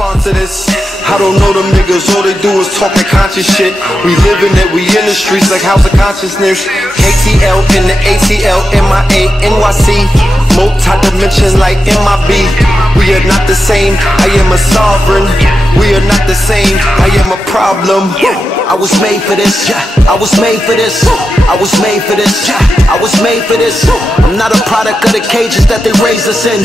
respond to this. I don't know them niggas, all they do is talk that conscious shit. We living it, we in the streets like House of Consciousness. KTL in the ATL, MIA, NYC. Multi-dimension like MIB. We are not the same, I am a sovereign. We are not the same, I am a problem. I was made for this, I was made for this, I was made for this, I was made for this. I'm not a product of the cages that they raised us in.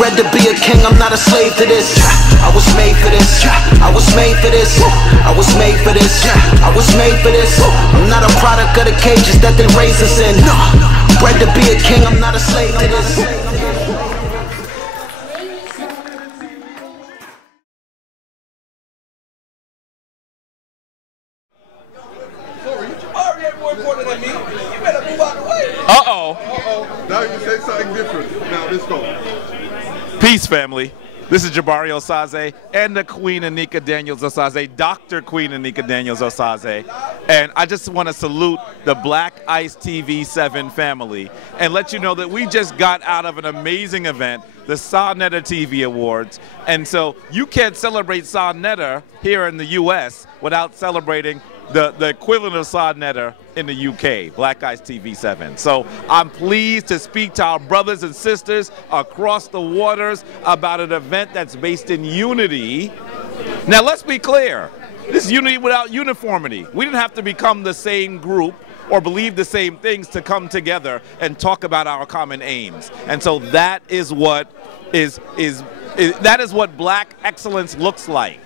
Bred to be a king, I'm not a slave to this. I was made for this, I was made for this, I was made for this, I was made for this. I'm not a product of the cages that they raised us in. Bred to be a king, I'm not a slave to this. Now you say something different. Now let's go. Peace, family. This is Jabari Osaze and the Queen Anika Daniels Osaze, Dr. Queen Anika Daniels Osaze. And I just want to salute the Black Ice TV 7 family and let you know that we just got out of an amazing event, the Sonetta TV Awards. And so you can't celebrate Sonetta here in the U.S. without celebrating the equivalent of Sonetta in the UK, Black Ice TV 7. So I'm pleased to speak to our brothers and sisters across the waters about an event that's based in unity. Now let's be clear, this is unity without uniformity. We didn't have to become the same group or believe the same things to come together and talk about our common aims. And so that is what that is what Black excellence looks like.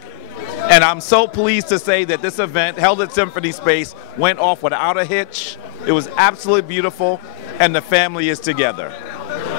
And I'm so pleased to say that this event, held at Symphony Space, went off without a hitch. It was absolutely beautiful, and the family is together.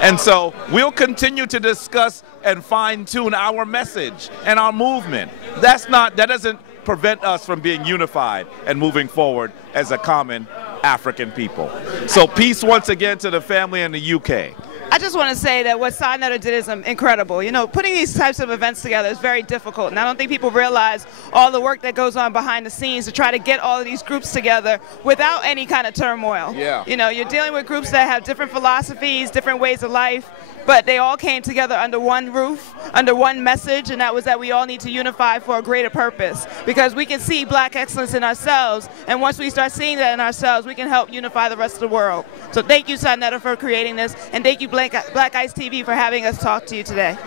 And so we'll continue to discuss and fine-tune our message and our movement. That doesn't prevent us from being unified and moving forward as a common African people. So peace once again to the family in the UK. I just want to say that what Sonetta did is incredible. You know, putting these types of events together is very difficult, and I don't think people realize all the work that goes on behind the scenes to try to get all of these groups together without any kind of turmoil. Yeah. You know, you're dealing with groups that have different philosophies, different ways of life, but they all came together under one roof, under one message, and that was that we all need to unify for a greater purpose, because we can see Black excellence in ourselves, and once we start seeing that in ourselves, we can help unify the rest of the world. So thank you, Sonetta, for creating this, and thank you, Black Ice TV, for having us talk to you today.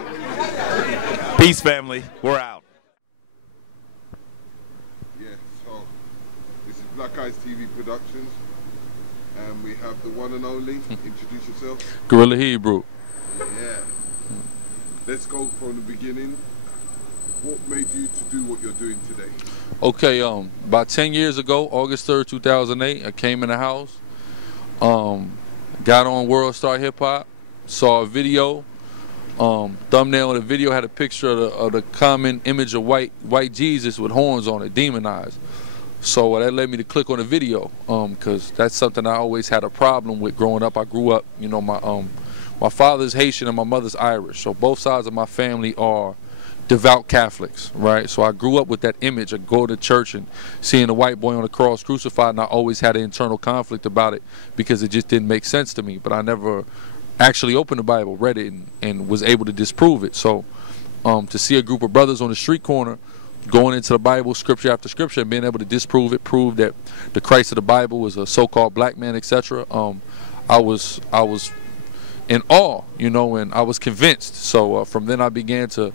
Peace, family. We're out. Yeah, so this is Black Ice TV Productions, and we have the one and only. Introduce yourself. Gorilla Hebrew. Yeah. Let's go from the beginning. What made you to do what you're doing today? Okay, about 10 years ago, August 3rd, 2008, I came in the house, got on World Star Hip Hop, saw a video, thumbnail of the video had a picture of the common image of white Jesus with horns on it, demonized. So that led me to click on the video, because that's something I always had a problem with growing up. I grew up, you know, my father's Haitian and my mother's Irish, so both sides of my family are devout Catholics, right? So I grew up with that image of going to church and seeing the white boy on the cross crucified, and I always had an internal conflict about it because it just didn't make sense to me. But I never actually opened the Bible, read it, and was able to disprove it. So to see a group of brothers on the street corner going into the Bible, scripture after scripture, and being able to disprove it, prove that the Christ of the Bible was a so-called black man, etc., I was in awe, you know, and I was convinced. So from then I began to,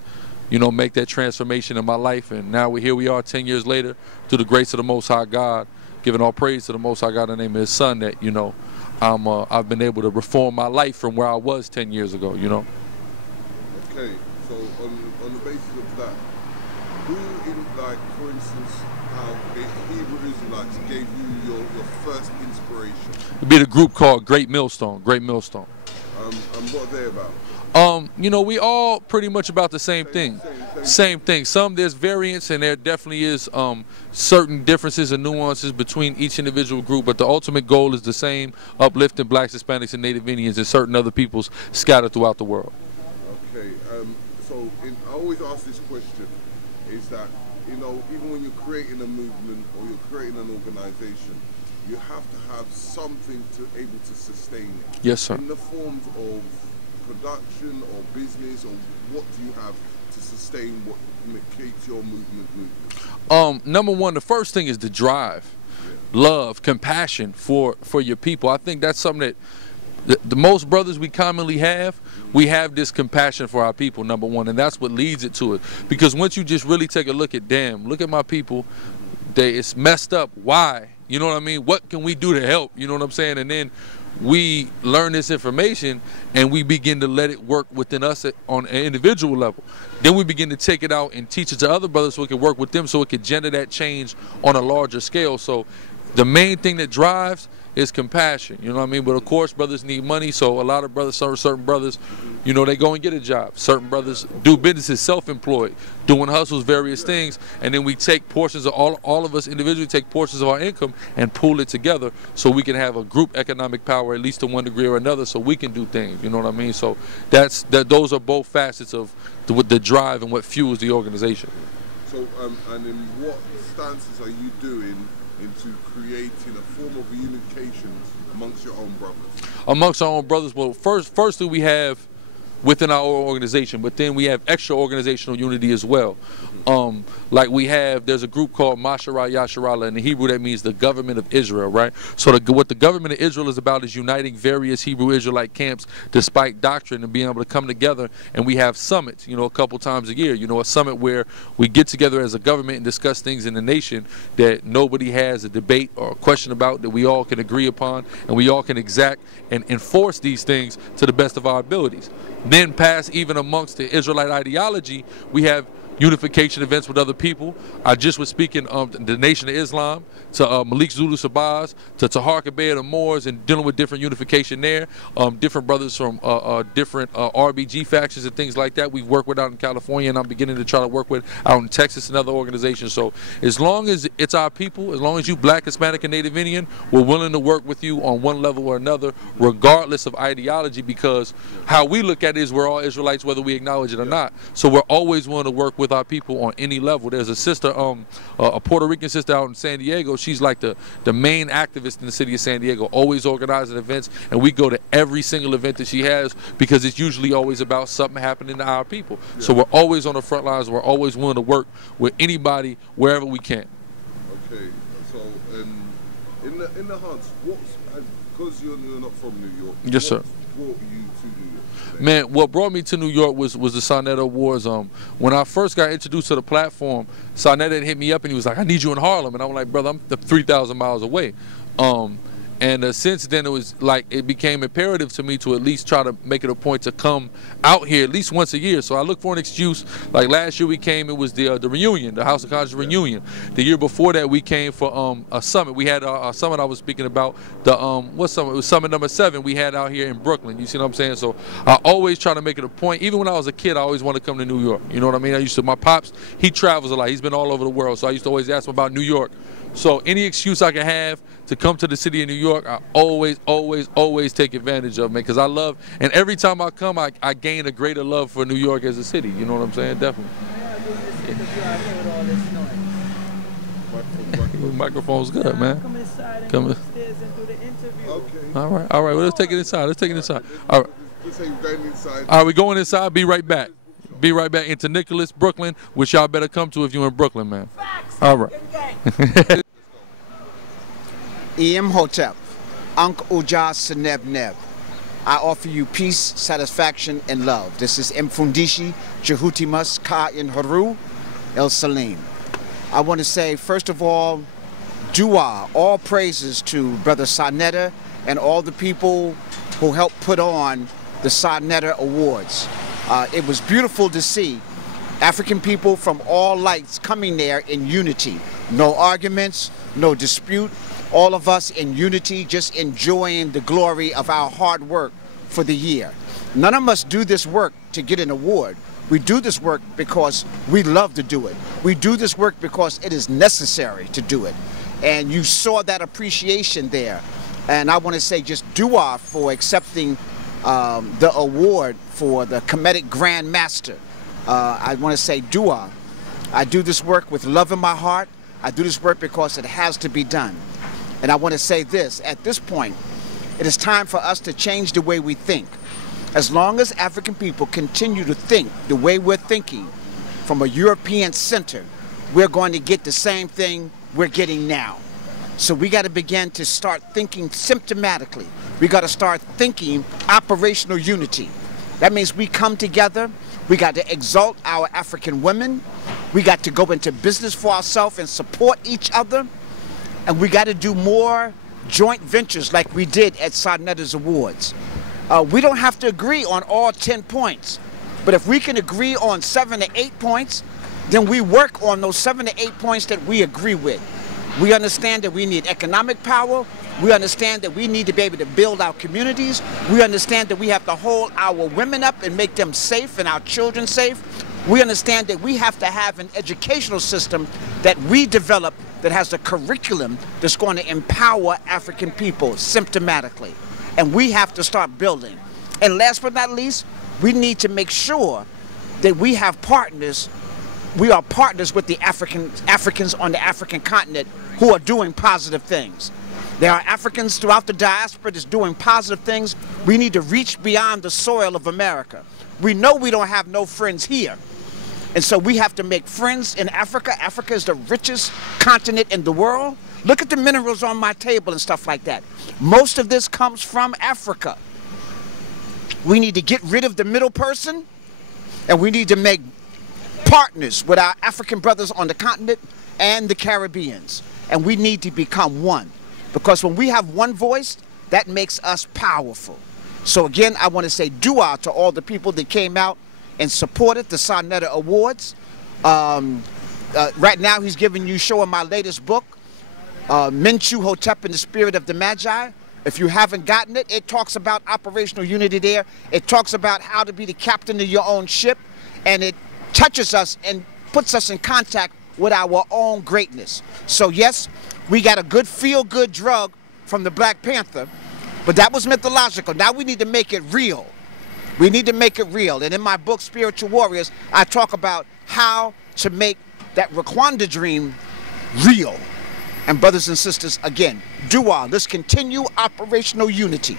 you know, make that transformation in my life, and now here we are 10 years later, through the grace of the Most High God, giving all praise to the Most High God in the name of His Son, that, you know, I've been able to reform my life from where I was 10 years ago, you know. Okay, so on the basis of that, who in, like, for instance, how the Hebrew Israelites gave you your first inspiration? It'd be the group called Great Millstone, Great Millstone. And what are they about? You know, we all pretty much about the same thing. Same thing. There's variance, and there definitely is certain differences and nuances between each individual group, but the ultimate goal is the same: uplifting blacks, Hispanics, and Native Indians and certain other peoples scattered throughout the world. Okay, so I always ask this question, is that, you know, even when you're creating a movement or you're creating an organization, you have to have something to able to sustain it. Yes, sir. In the forms of production or business, or what do you have to sustain what keeps your movement? Number one, the first thing is the drive, love, compassion for your people. I think that's something that the most brothers we commonly have, we have this compassion for our people, number one, and that's what leads it to it. Because once you just really take a look at, damn, look at my people, it's messed up. Why? You know what I mean? What can we do to help? You know what I'm saying? And then we learn this information and we begin to let it work within us on an individual level. Then we begin to take it out and teach it to other brothers so it can work with them, so it can gender that change on a larger scale. So the main thing that drives is compassion, you know what I mean? But of course, brothers need money, so a lot of brothers, certain brothers, you know, they go and get a job. Certain brothers do businesses, self-employed, doing hustles, various things, and then we take portions of, all of us individually take portions of our income and pool it together so we can have a group economic power, at least to one degree or another, so we can do things, you know what I mean? So those are both facets of the drive and what fuels the organization. So, and in what stances are you doing into creating a form of unification amongst your own brothers? Amongst our own brothers, well, firstly we have within our organization, but then we have extra organizational unity as well. Like there's a group called Mashara Yasharala. In the Hebrew, that means the government of Israel, right? So what the government of Israel is about is uniting various Hebrew Israelite camps despite doctrine and being able to come together. And we have summits, you know, a couple times a year, you know, a summit where we get together as a government and discuss things in the nation that nobody has a debate or a question about, that we all can agree upon, and we all can exact and enforce these things to the best of our abilities. Then past even amongst the Israelite ideology, we have unification events with other people. I just was speaking the Nation of Islam, to Malik Zulu Sabaz, to Tahar Kabir the Moors, and dealing with different unification there. Different brothers from different RBG factions and things like that we've worked with out in California, and I'm beginning to try to work with out in Texas and other organizations. So as long as it's our people, as long as you Black, Hispanic, and Native Indian, we're willing to work with you on one level or another, regardless of ideology, because how we look at it is we're all Israelites whether we acknowledge it or not. So we're always willing to work with our people on any level. There's a sister, a Puerto Rican sister out in San Diego. She's like the main activist in the city of San Diego, always organizing events, and we go to every single event that she has because it's usually always about something happening to our people. Yeah. So we're always on the front lines. We're always willing to work with anybody wherever we can. Okay, so in the hunts, because you're not from New York, yes, sir. What brought you to New York? Man, what brought me to New York was the Sarnetta Awards. When I first got introduced to the platform, Sarnetta hit me up and he was like, "I need you in Harlem," and I'm like, "Brother, I'm 3,000 miles away." And since then, it became imperative to me to at least try to make it a point to come out here at least once a year. So I look for an excuse. Like last year we came, it was the reunion, the House of Conscience reunion. The year before that we came for a summit. We had a summit I was speaking about, what summit? It was summit number 7 we had out here in Brooklyn. You see what I'm saying? So I always try to make it a point. Even when I was a kid, I always wanted to come to New York. You know what I mean? My pops, he travels a lot. He's been all over the world. So I used to always ask him about New York. So any excuse I can have to come to the city of New York, I always take advantage of, man, because I love, and every time I come, I gain a greater love for New York as a city. You know what I'm saying? Definitely. The microphone's good, man. Come inside and come go upstairs and do the interview. Okay. All right. Well, let's take it inside. All right. Let's say you're going inside. All right, we're going inside. Be right back. Be right back into Nicholas, Brooklyn, which y'all better come to if you're in Brooklyn, man. All right. Em Hotep, Ankh Uja Seneb Neb. I offer you peace, satisfaction, and love. This is Mfundishi Jehutimas Ka in Haru El Salim. I want to say, first of all, dua, all praises to Brother Sarnetta and all the people who helped put on the Sarnetta Awards. It was beautiful to see African people from all lights coming there in unity. No arguments, no dispute. All of us in unity, just enjoying the glory of our hard work for the year. None of us do this work to get an award. We do this work because we love to do it. We do this work because it is necessary to do it. And you saw that appreciation there. And I want to say just dua for accepting the award for the Comedic Grand Master. I want to say dua. I do this work with love in my heart. I do this work because it has to be done. And I want to say this, at this point, it is time for us to change the way we think. As long as African people continue to think the way we're thinking, from a European center, we're going to get the same thing we're getting now. So we got to begin to start thinking symptomatically. We got to start thinking operational unity. That means we come together. We got to exalt our African women. We got to go into business for ourselves and support each other. And we got to do more joint ventures like we did at Sarnetta's Awards. We don't have to agree on all 10 points. But if we can agree on 7 to 8 points, then we work on those 7 to 8 points that we agree with. We understand that we need economic power. We understand that we need to be able to build our communities. We understand that we have to hold our women up and make them safe and our children safe. We understand that we have to have an educational system that we develop that has a curriculum that's going to empower African people symptomatically. And we have to start building. And last but not least, we need to make sure that we have partners. We are partners with the Africans on the African continent who are doing positive things. There are Africans throughout the diaspora that's doing positive things. We need to reach beyond the soil of America. We know we don't have no friends here. And so we have to make friends in Africa. Africa is the richest continent in the world. Look at the minerals on my table and stuff like that. Most of this comes from Africa. We need to get rid of the middle person, and we need to make partners with our African brothers on the continent and the Caribbeans. And we need to become one. Because when we have one voice, that makes us powerful. So again, I want to say dua to all the people that came out and supported the Sarnetta Awards. Right now, he's showing my latest book, Menchu Hotep in the Spirit of the Magi. If you haven't gotten it, it talks about operational unity there. It talks about how to be the captain of your own ship. And it touches us and puts us in contact with our own greatness. So yes, we got a good feel-good drug from the Black Panther, but that was mythological. Now we need to make it real. We need to make it real. And in my book, Spiritual Warriors, I talk about how to make that Rwanda dream real. And brothers and sisters, again, dua, let's continue operational unity.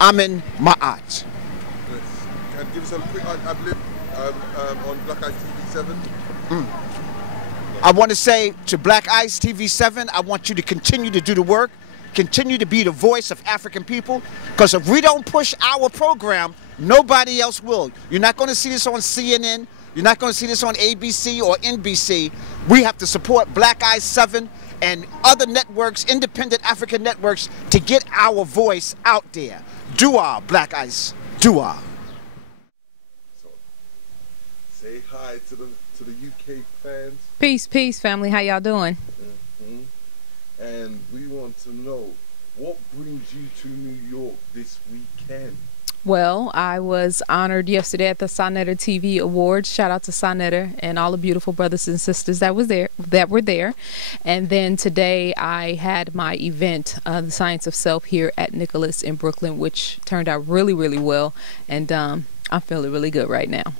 Amen Ma'at. Can you give us a quick ad-lib on Black Ice TV 7? I want to say to Black Ice TV 7, I want you to continue to do the work, continue to be the voice of African people, because if we don't push our program, nobody else will. You're not going to see this on CNN. You're not going to see this on ABC or NBC. We have to support Black Ice 7 and other networks, independent African networks, to get our voice out there. Dua, Black Ice. Dua. So, say hi to the UK fans. Peace, peace, family. How y'all doing? And we want to know, what brings you to New York this weekend? Well, I was honored yesterday at the Sarnetta TV Awards. Shout out to Sarnetta and all the beautiful brothers and sisters that were there. And then today I had my event, The Science of Self, here at Nicholas in Brooklyn, which turned out really, really well. And I'm feeling really good right now.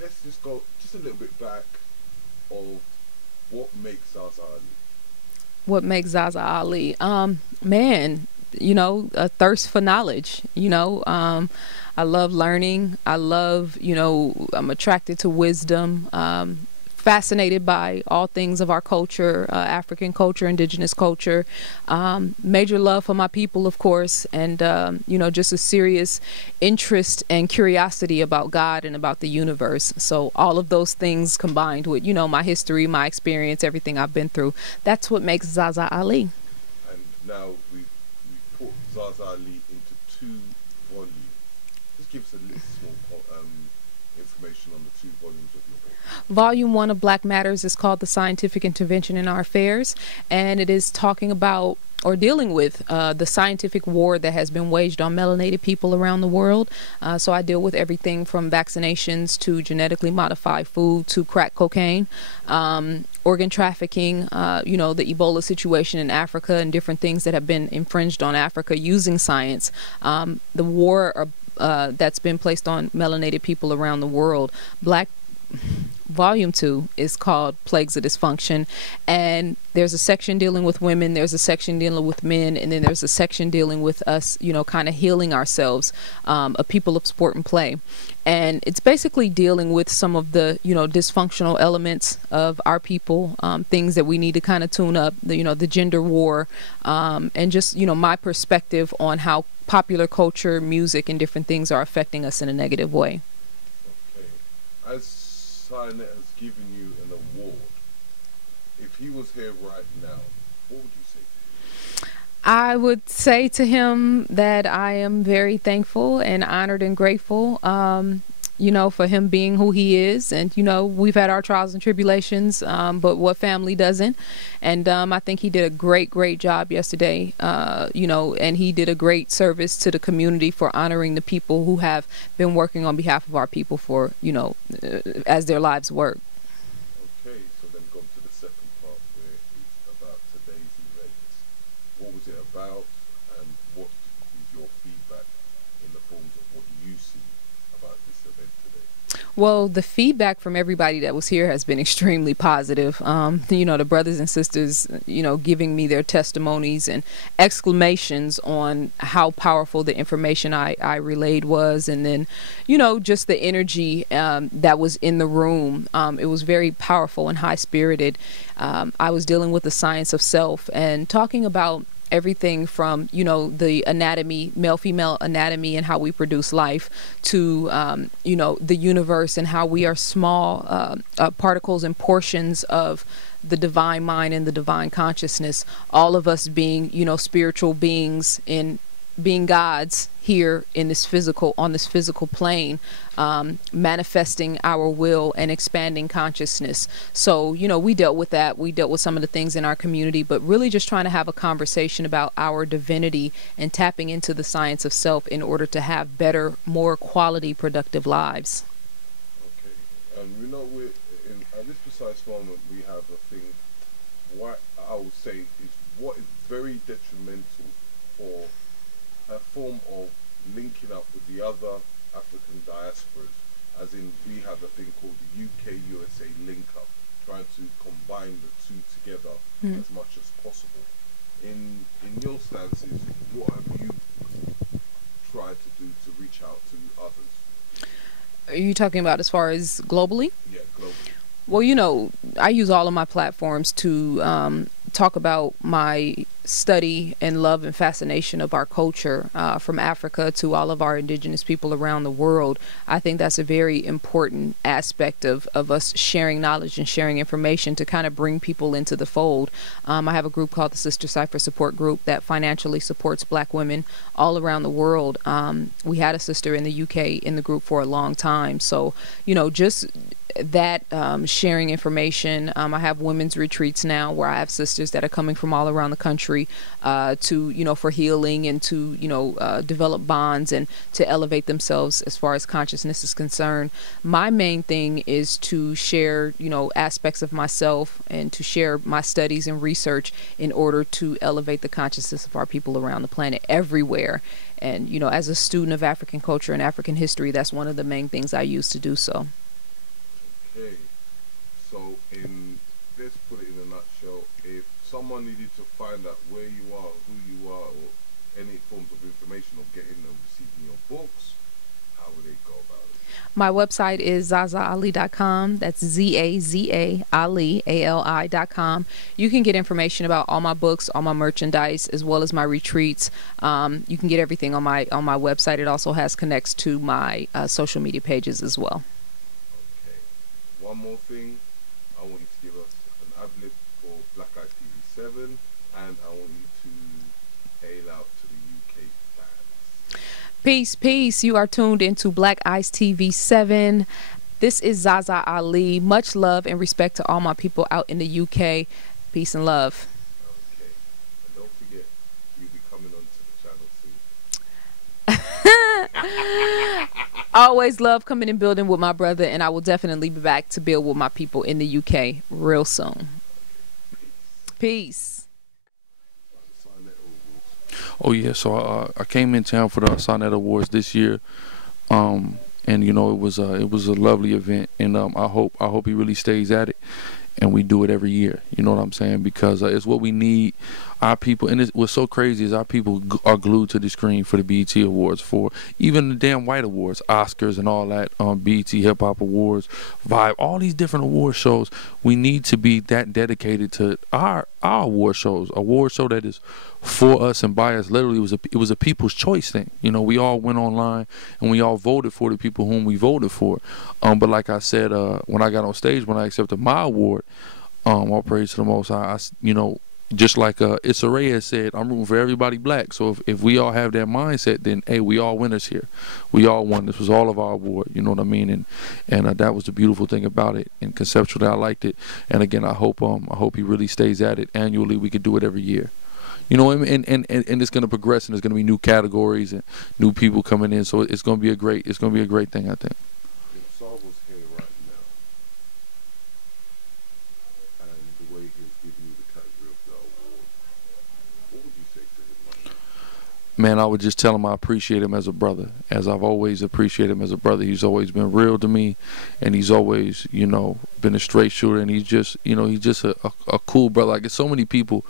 Let's just go just a little bit back of what makes Zaza Ali. What makes Zaza Ali? Man, you know, a thirst for knowledge. You know, I love learning. I love, you know, I'm attracted to wisdom. Fascinated by all things of our culture, African culture, indigenous culture, major love for my people, of course, and you know, just a serious interest and curiosity about God and about the universe. So all of those things combined with, you know, my history, my experience, everything I've been through, that's what makes Zaza Ali. And now we put Zaza Ali into 2 volumes. Just give us a little small information on the 2 volumes of your book. Volume 1 of Black Matters is called The Scientific Intervention in Our Affairs, and it is talking about or dealing with the scientific war that has been waged on melanated people around the world. So I deal with everything from vaccinations to genetically modified food to crack cocaine, organ trafficking, you know, the Ebola situation in Africa and different things that have been infringed on Africa using science. The war that's been placed on melanated people around the world. Volume 2 is called Plagues of Dysfunction, and there's a section dealing with women, there's a section dealing with men, and then there's a section dealing with us, you know, kind of healing ourselves, a people of sport and play. And it's basically dealing with some of the, you know, dysfunctional elements of our people, things that we need to kind of tune up, you know, the gender war, and just, you know, my perspective on how popular culture, music, and different things are affecting us in a negative way. Okay. As Signet has given you an award, if he was here right now, what would you say to him? I would say to him that I am very thankful and honored and grateful, you know, for him being who he is. And, you know, we've had our trials and tribulations, but what family doesn't? And I think he did a great job yesterday, you know, and he did a great service to the community for honoring the people who have been working on behalf of our people for, you know, as their lives work. Okay, so then go to the second part where it's about today's events. What was it about, and what is your feedback in the forms of what you see about this event today? Well, the feedback from everybody that was here has been extremely positive. You know, the brothers and sisters, you know, giving me their testimonies and exclamations on how powerful the information I relayed was. And then, you know, just the energy that was in the room. It was very powerful and high-spirited. I was dealing with the science of self and talking about everything from, you know, the anatomy, male-female anatomy and how we produce life to, you know, the universe and how we are small particles and portions of the divine mind and the divine consciousness, all of us being, you know, spiritual beings in being gods here in this physical, on this physical plane, manifesting our will and expanding consciousness. So, you know, we dealt with that. We dealt with some of the things in our community, but really just trying to have a conversation about our divinity and tapping into the science of self in order to have better, more quality, productive lives. Okay, and you know, at this precise moment, we have a thing, what I would say is what is very detrimental for a form of linking up with the other African diasporas, as in we have a thing called the UK-USA link-up, trying to combine the two together as much as possible. In your stances, what have you tried to do to reach out to others? Are you talking about as far as globally? Yeah, globally. Well, you know, I use all of my platforms to talk about my study and love and fascination of our culture, from Africa to all of our indigenous people around the world. I think that's a very important aspect of us sharing knowledge and sharing information to kind of bring people into the fold. I have a group called the Sister Cipher Support Group that financially supports Black women all around the world. We had a sister in the UK in the group for a long time. So, you know, just that sharing information. I have women's retreats now where I have sisters that are coming from all around the country to, you know, for healing and to, you know, develop bonds and to elevate themselves as far as consciousness is concerned. My main thing is to share, you know, aspects of myself and to share my studies and research in order to elevate the consciousness of our people around the planet everywhere. And, you know, as a student of African culture and African history, that's one of the main things I use to do so. Okay, so let's put it in a nutshell. If someone needed to find out where you are, who you are, or any forms of information or getting or receiving your books, how would they go about it? My website is zazaali.com. That's ZAZAALI, ALI.com. You can get information about all my books, all my merchandise, as well as my retreats. You can get everything on my website. It also has connects to my social media pages as well. One more thing, I want you to give us an ad-lib for Black Eyes TV 7, and I want you to hail out to the UK fans. Peace, peace. You are tuned into Black Eyes TV 7. This is Zaza Ali. Much love and respect to all my people out in the UK. Peace and love. Okay, and don't forget, you'll be coming onto the channel soon. Always love coming and building with my brother, and I will definitely be back to build with my people in the UK real soon. Peace. Oh yeah, so I came in town for the Signet Awards this year, and and you know, it was a lovely event, and I hope he really stays at it, and we do it every year. You know what I'm saying? Because it's what we need. Our people, and what's so crazy is our people are glued to the screen for the BET Awards, for even the damn white awards, Oscars and all that, BET Hip Hop Awards, Vibe, all these different award shows. We need to be that dedicated to our award shows. Award show that is for us and by us. Literally, it was a people's choice thing. You know, we all went online and we all voted for the people whom we voted for. But like I said, when I got on stage, when I accepted my award, all praise to the Most High. You know, just like Issa Rae has said, I'm rooting for everybody black. So if we all have that mindset, then hey, we all winners here. We all won. This was all of our award. You know what I mean? And that was the beautiful thing about it. And conceptually, I liked it. And again, I hope he really stays at it. Annually, we could do it every year. You know, and it's going to progress, and there's going to be new categories and new people coming in. So it's going to be a great thing, I think. If Saul was here right now, and the way he was giving you the category of the award, what would you say to him right now? Man, I would just tell him I appreciate him as a brother, as I've always appreciated him as a brother. He's always been real to me, and he's always, you know, been a straight shooter, and he's just, you know, he's just a cool brother. Like, there's so many people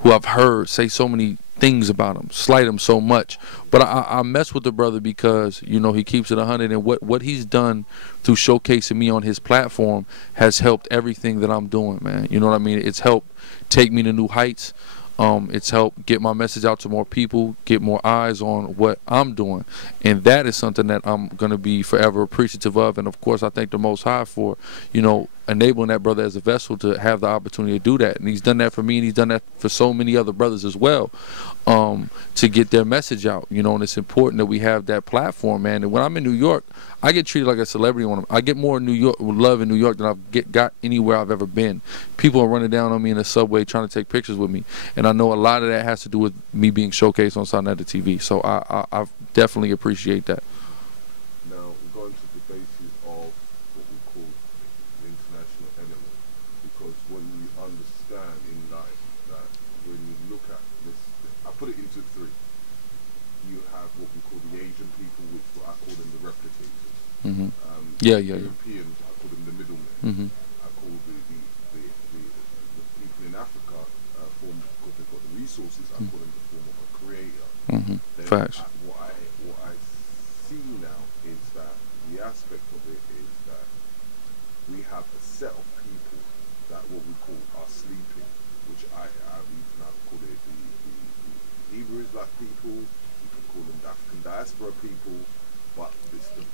who I've heard say so many things about him, slight him so much, but I mess with the brother because, you know, he keeps it 100, and what he's done through showcasing me on his platform has helped everything that I'm doing, man. You know what I mean? It's helped take me to new heights. It's helped get my message out to more people, get more eyes on what I'm doing, and that is something that I'm going to be forever appreciative of. And of course, I thank the Most High for, you know, enabling that brother as a vessel to have the opportunity to do that. And he's done that for me, and he's done that for so many other brothers as well, to get their message out, you know. And it's important that we have that platform, man. And when I'm in New York, I get treated like a celebrity. I get more New York love in New York than I've got anywhere I've ever been. People are running down on me in the subway trying to take pictures with me, and I know a lot of that has to do with me being showcased on Sonetta TV. So I definitely appreciate that. Now, we're going to the basis of what we call the international element, because when you understand in life that when you look at this, I put it into three. You have what we call the Asian people, which I call them the replicators. Mm-hmm. Europeans, I call them the middlemen. Mm-hmm. I call the people in Africa, because they've got the resources, I call them the form of a creator. Mm-hmm. Then Facts. What I see now is that the aspect of it is that we have a set of people that what we call are sleeping, which I call it the Hebrew Black people. You can call them the African diaspora people, but it's the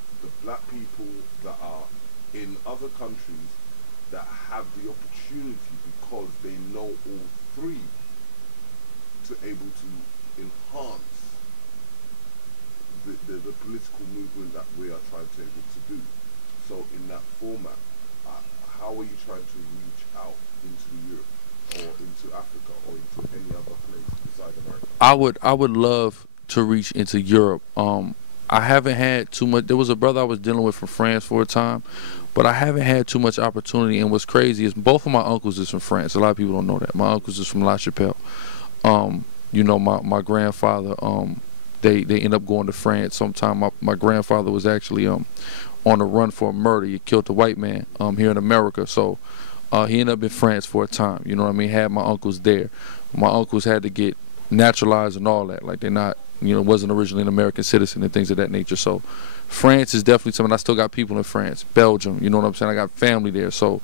black people that are in other countries that have the opportunity, because they know all three, to able to enhance the political movement that we are trying to able to do. So in that format, how are you trying to reach out into Europe or into Africa or into any other place besides America? I would love to reach into Europe. I haven't had too much. There was a brother I was dealing with from France for a time, but I haven't had too much opportunity. And what's crazy is both of my uncles is from France. A lot of people don't know that. My uncles is from La Chapelle. You know, my grandfather, they end up going to France sometime. My grandfather was actually on the run for a murder. He killed a white man here in America. So he ended up in France for a time. You know what I mean? Had my uncles there. My uncles had to get naturalized and all that. Like, they're not, you know, wasn't originally an American citizen and things of that nature. So France is definitely something. I still got people in France, Belgium, you know what I'm saying? I got family there. So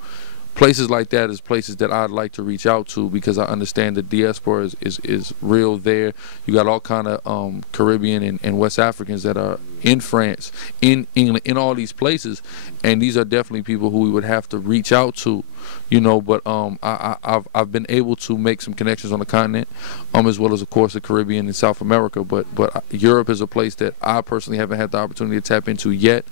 places like that is places that I'd like to reach out to, because I understand the diaspora is real there. You got all kind of Caribbean and West Africans that are in France, in England, in all these places, and these are definitely people who we would have to reach out to, you know. But I've been able to make some connections on the continent, as well as of course the Caribbean and South America. But Europe is a place that I personally haven't had the opportunity to tap into yet.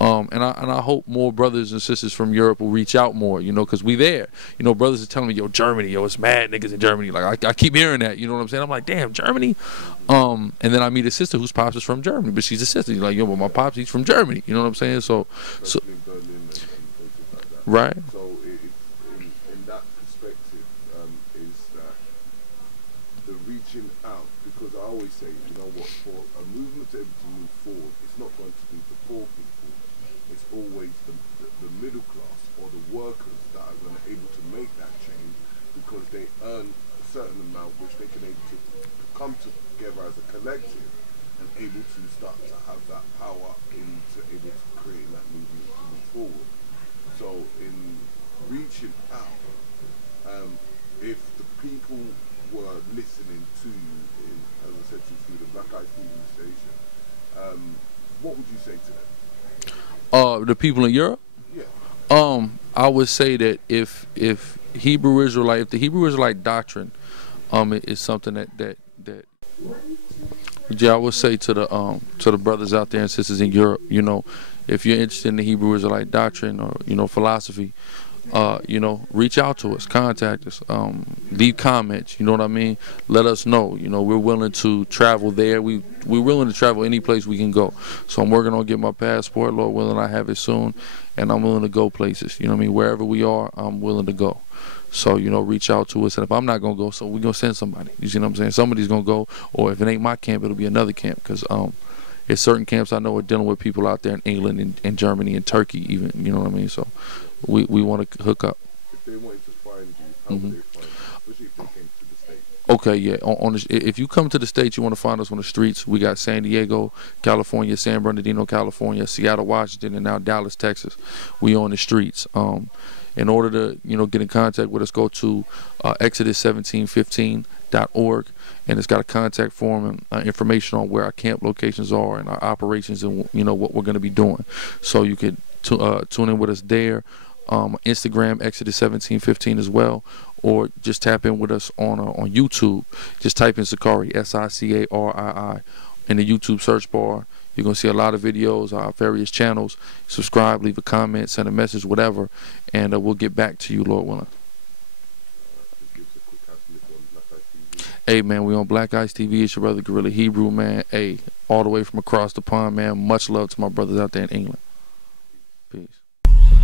And I hope more brothers and sisters from Europe will reach out more, you know, because we there. You know, brothers are telling me, yo, Germany, yo, it's mad niggas in Germany. Like, I keep hearing that, you know what I'm saying? I'm like, damn, Germany? And then I meet a sister whose pops is from Germany, but she's a sister. You're like, yo, well, my pops, he's from Germany. You know what I'm saying? So Berlin and places like that. Right. So in that perspective, is that the reaching out, because I always say, you know what, for a movement to be able to move forward, it's not going to be the poor people always the middle class or the workers that are going to able to make that change, because they earn a certain amount which they can able to come together as a collective and able to start to have that power into able to create that movement to move forward. So in reaching out, if the people were listening to you, as I said to you, through the Black Eyes TV station, what would you say to them? The people in Europe? Yeah. I would say that if the Hebrew Israelite doctrine is something that I would say to the brothers out there and sisters in Europe, you know, if you're interested in the Hebrew Israelite doctrine or, you know, philosophy, you know, reach out to us, contact us, leave comments, you know what I mean? Let us know, you know, we're willing to travel there. We're willing to travel any place we can go. So I'm working on getting my passport, Lord willing, I have it soon, and I'm willing to go places, you know what I mean? Wherever we are, I'm willing to go. So, you know, reach out to us, and if I'm not going to go, so we're going to send somebody, you see what I'm saying? Somebody's going to go, or if it ain't my camp, it'll be another camp, because there's certain camps I know are dealing with people out there in England and Germany and Turkey even, you know what I mean? So we want to hook up. If they wanted to find you, how would they find you? Especially if they came to the States. Okay, yeah. If you come to the States, you want to find us on the streets. We got San Diego, California, San Bernardino, California, Seattle, Washington, and now Dallas, Texas. We on the streets. In order to, you know, get in contact with us, go to Exodus1715.org, and it's got a contact form and information on where our camp locations are and our operations and, you know, what we're going to be doing. So you could tune in with us there. Instagram Exodus1715 as well, or just tap in with us on YouTube. Just type in Sicarii, SICARII, in the YouTube search bar. You're going to see a lot of videos, our various channels. Subscribe, leave a comment, send a message, whatever, and we'll get back to you, Lord willing. Hey, man, we on Black Eyes TV. It's your brother Gorilla Hebrew, man. Hey, all the way from across the pond, man. Much love to my brothers out there in England. Peace.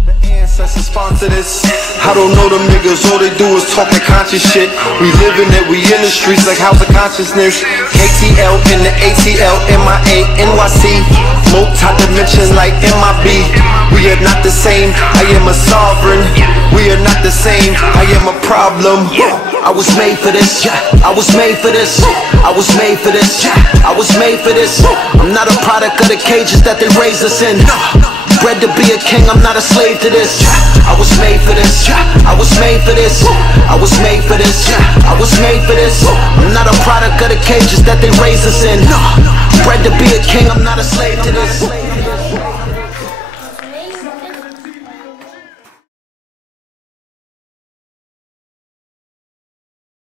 The ancestors sponsor this. I don't know them niggas, all they do is talk that conscious shit. We living it, we in the streets like House of Consciousness. KTL in the ATL, MIA, NYC. Multi-dimension like MIB. We are not the same, I am a sovereign. We are not the same, I am a problem. I was made for this, I was made for this. I was made for this, I was made for this. I'm not a product of the cages that they raised us in. Bred to be a king, I'm not a slave to this. I was made for this, I was made for this. I was made for this, I was made for this. I'm not a product of the cages that they raised us in. Bred to be a king, I'm not a slave to this.